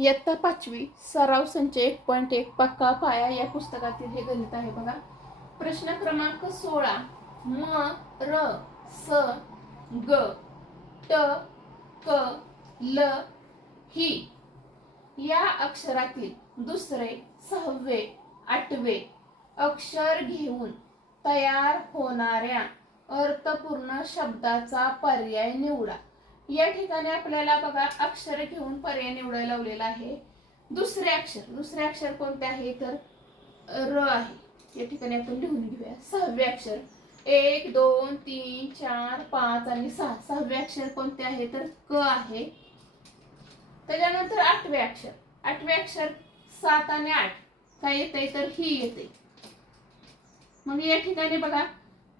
इयत्ता पाचवी सराव संच एक पॉईंट एक पक्का पाया या पुस्तकातील हे गणित आहे बघा. प्रश्न क्रमांक सोळा. म र स ग ट क ल ही. या अक्षरातील दुसरे सहावे आठवे अक्षर घेऊन तयार होणाऱ्या अर्थपूर्ण शब्दाचा पर्याय निवडा. या ठिकाणी आपल्याला बघा अक्षर घेऊन पर्याय निवडायला लावलेला आहे. दुसरे अक्षर दुसरे अक्षर कोणते आहे? तर र आहे. या ठिकाणी आपण लिहून घेऊया. सहावे अक्षर. एक दोन तीन चार पाच आणि सहा. सहावे अक्षर कोणते आहे? तर क आहे. त्याच्यानंतर आठवे अक्षर. आठवे अक्षर सात आणि आठ. काय येते तर ही येते. मग या ठिकाणी बघा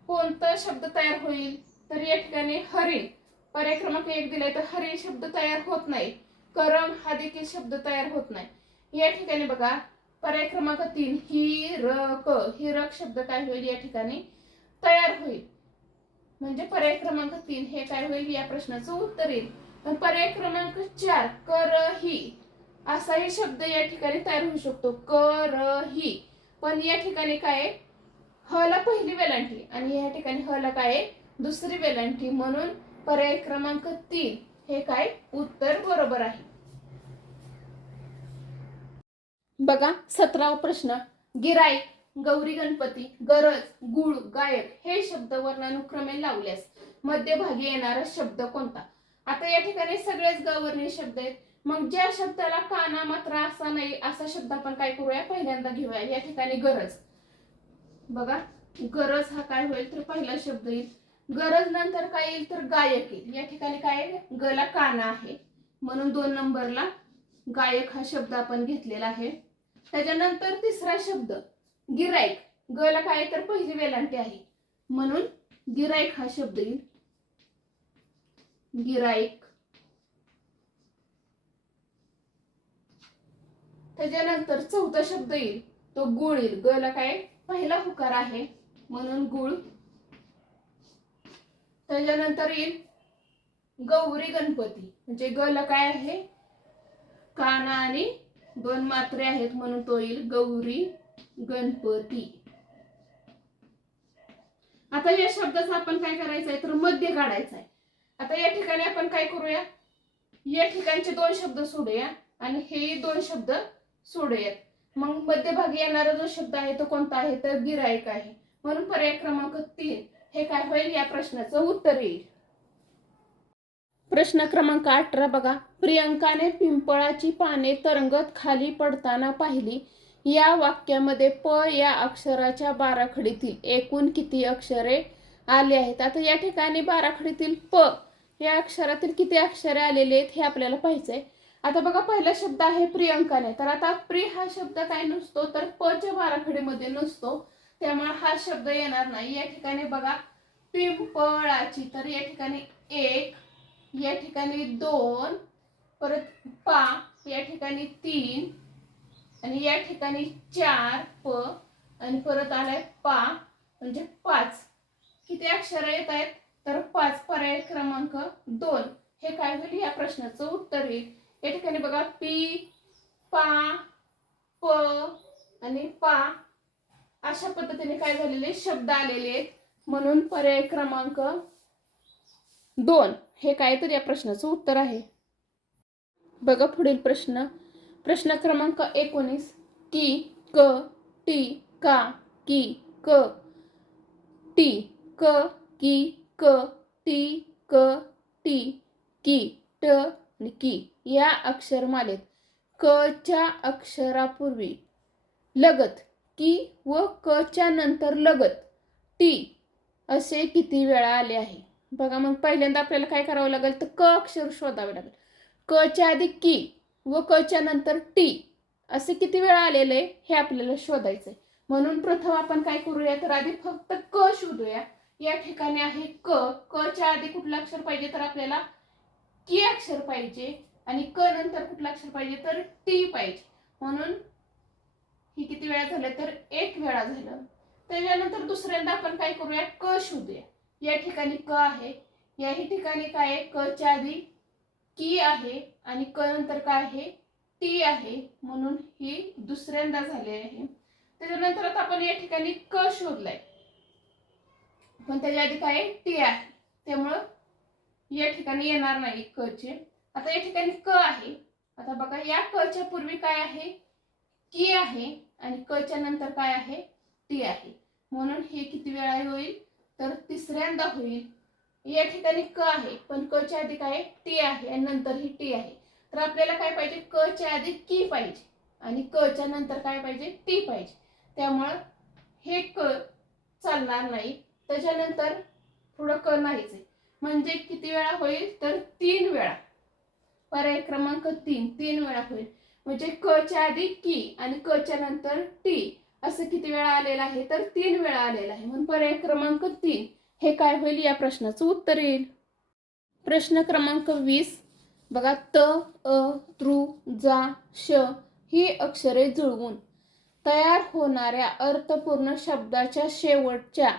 कोणता शब्द तयार होईल? तर या ठिकाणी हरिण. पर्याय क्रमांक एक दिलाय तर हरी शब्द तयार होत नाही. करम हा देखील शब्द तयार होत नाही. या ठिकाणी बघा पर्याय क्रमांक तीन ही र क हिरक शब्द काय होईल या ठिकाणी? तयार होईल. म्हणजे पर्याय क्रमांक तीन हे काय होईल? या प्रश्नाचं उत्तर येईल. पण पर्याय क्रमांक चार कर ही असाही शब्द या ठिकाणी तयार होऊ शकतो. कर ही पण या ठिकाणी काय आहे? ह ला पहिली वेलांटी. आणि या ठिकाणी ह ला काय दुसरी वेलांटी. म्हणून पर्याय क्रमांक तीन. हे काय? उत्तर बरोबर आहे. बघा सतरावा प्रश्न. गिराईक गौरी गणपती गरज गुळ गायक हे शब्द वर्णानुक्रमे लावल्यास मध्यभागी येणारा शब्द कोणता? आता या ठिकाणी सगळेच गवर्णी शब्द आहेत. मग ज्या शब्दाला काना मात्र असा नाही असा शब्द आपण काय करूया? पहिल्यांदा घेऊया. या ठिकाणी गरज. बघा गरज हा काय होईल तर पहिला शब्द येईल. गरज नंतर काय येईल तर गायक येईल. या ठिकाणी काय गला काना आहे. म्हणून दोन नंबरला गायक हा शब्द आपण घेतलेला आहे. त्याच्यानंतर तिसरा शब्द गिरायक गला काय तर पहिली वेलांटी आहे. म्हणून गिरायक हा शब्द येईल. गिरायक त्याच्यानंतर चौथा शब्द येईल. तो गुळ येईल. गला काय? पहिला हुकार आहे. म्हणून गुळ त्याच्यानंतर येईल गौरी गणपती. म्हणजे गला काय आहे? काना आणि दोन मात्रे आहेत म्हणून तो येईल गौरी गणपती. आता या शब्दाचा आपण काय करायचं आहे तर मध्य काढायचा आहे आता या ठिकाणी आपण काय करूया? या ठिकाणचे दोन शब्द सोडूया आणि हे दोन शब्द सोडूयात. मग मध्यभागी येणारा जो शब्द आहे तो कोणता आहे? तर गिरायक आहे. म्हणून पर्याय क्रमांक तीन. हे काय होईल? या प्रश्नाचं उत्तर येईल. प्रश्न क्रमांक अठरा बघा. प्रियंकाने पिंपळाची पाने तरंगत खाली पडताना पाहिली. या वाक्यामध्ये प या अक्षराच्या बाराखडीतील एकूण किती अक्षरे आले आहेत? आता या ठिकाणी बाराखडीतील प या अक्षरातील किती अक्षरे आलेले आहेत हे आपल्याला पाहिजे आता बघा पहिला शब्द आहे प्रियंकाने. तर आता प्रि हा शब्द काय नसतो? तर प च्या बाराखडीमध्ये नसतो. त्यामुळे हा शब्द येणार नाही. या ठिकाणी बघा पिंपळाची. तर या ठिकाणी एक या ठिकाणी दोन परत पा या ठिकाणी तीन आणि या ठिकाणी चार प आणि परत आलाय पा म्हणजे पाच. किती अक्षर येत आहेत तर पाच पर्याय क्रमांक दोन. हे काय होईल? या प्रश्नाचं उत्तर येईल. या ठिकाणी बघा पी पा प आणि पा. अशा पद्धतीने काय झालेले शब्द आलेले आहेत. म्हणून पर्याय क्रमांक दोन. हे काय तर या प्रश्नाचं उत्तर आहे. बघा पुढील प्रश्न. प्रश्न क्रमांक एकोणीस. की क टी का की क. टी क की क टी क टी की ट आणि की या अक्षरमालेत. क च्या अक्षरापूर्वी. लगत. की व क च्या नंतर लगत टी असे किती वेळा आले आहे. बघा मग पहिल्यांदा आपल्याला काय करावं लागेल? तर क अक्षर शोधावे लागेल. क च्या आधी की व क च्या नंतर टी असे किती वेळा आलेले आहे हे आपल्याला शोधायचं आहे म्हणून प्रथम आपण काय करूया? तर आधी फक्त क शोधूया. या ठिकाणी आहे क. क च्या आधी कुठलं अक्षर पाहिजे? तर आपल्याला की अक्षर पाहिजे आणि क नंतर कुठलं अक्षर पाहिजे? तर टी पाहिजे. म्हणून ही किती वेळा झालं तर एक वेळा झालं. त्याच्यानंतर दुसऱ्यांदा आपण काय करूया? क शोधूया. या ठिकाणी क आहे. याही ठिकाणी काय आहे? क च्या आधी की आहे आणि क नंतर काय आहे? टी आहे. म्हणून ही दुसऱ्यांदा झाली आहे. त्याच्यानंतर आता आपण या ठिकाणी क शोधलाय. पण त्याच्या आधी काय टी आहे. त्यामुळं या ठिकाणी येणार नाही क चे. आता या ठिकाणी क आहे. आता बघा या क च्या पूर्वी काय आहे? की आहे आणि क च्या नंतर काय आहे? टी आहे. म्हणून हे किती वेळा होईल? तर तिसऱ्यांदा होईल. या ठिकाणी क आहे पण क च्या आधी काय? टी आहे आणि नंतर ही टी आहे. तर आपल्याला काय पाहिजे? क च्या आधी की पाहिजे आणि क च्या नंतर काय पाहिजे? टी पाहिजे. त्यामुळं हे क चालणार नाही. त्याच्यानंतर पुढं क नाहीच आहे. म्हणजे किती वेळा होईल? तर तीन वेळा. पर्याय क्रमांक तीन. तीन वेळा होईल. म्हणजे क च्या आधी की आणि क च्या नंतर टी. असं किती वेळा आलेलं आहे? तर तीन वेळा आलेलं आहे. म्हणून पर्याय क्रमांक तीन. हे काय होईल? या प्रश्नाचं उत्तर येईल. प्रश्न क्रमांक वीस. बघा त अ तृ जा श ही अक्षरे जुळवून तयार होणाऱ्या अर्थपूर्ण शब्दाच्या शेवटच्या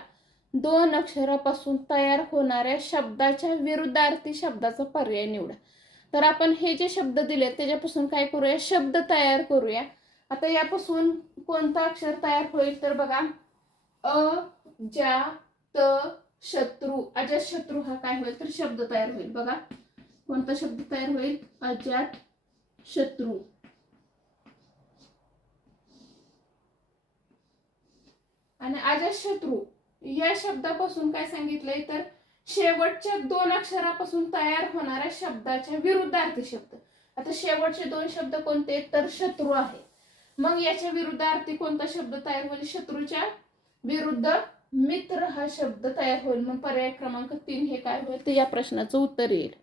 दोन अक्षरापासून तयार होणाऱ्या शब्दाच्या विरुद्धार्थी शब्दाचा पर्याय निवडा. तर आपण हे जे शब्द दिले त्याच्यापासून काय करूया? शब्द तयार करूया. आता यापासून कोणता अक्षर तयार होईल? तर बघा अ ज्या त शत्रू. अजात शत्रू हा काय होईल? तर शब्द तयार होईल. बघा कोणता शब्द तयार होईल? अजात शत्रू. आणि अजात शत्रू या शब्दापासून काय सांगितलंय? तर शेवटच्या दोन अक्षरापासून तयार होणाऱ्या शब्दाच्या विरुद्धार्थी शब्द. आता शेवटचे दोन शब्द कोणते? तर शत्रू आहे. मग याच्या विरुद्धार्थी कोणता शब्द तयार होईल? शत्रूच्या विरुद्ध मित्र हा शब्द तयार होईल. मग पर्याय क्रमांक तीन हे काय होईल? ते या प्रश्नाचं उत्तर येईल.